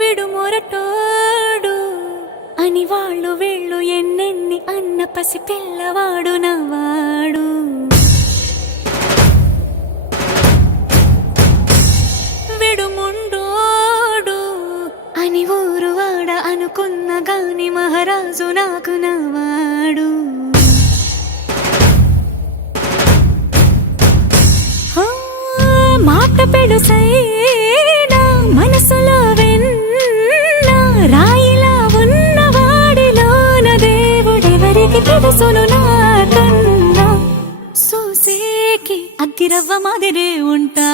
విడుమొరటోడు అని వాళ్ళు వీళ్ళు ఎన్నెన్ని అన్న పసి పిల్లవాడు నవ్వాడు. విడుముండోడు అని ఊరు వాడ అనుకున్న గాని మహారాజు నాకు నవ్వాడు. మాట పెడుసైనా మనసులో వెన్న రాయిలా ఉన్నవాడిలోన దేవుడెవరికి తెలుసును నాకన్నా. సూసేకి అగ్గిరవ్వ మాదిరే ఉంటా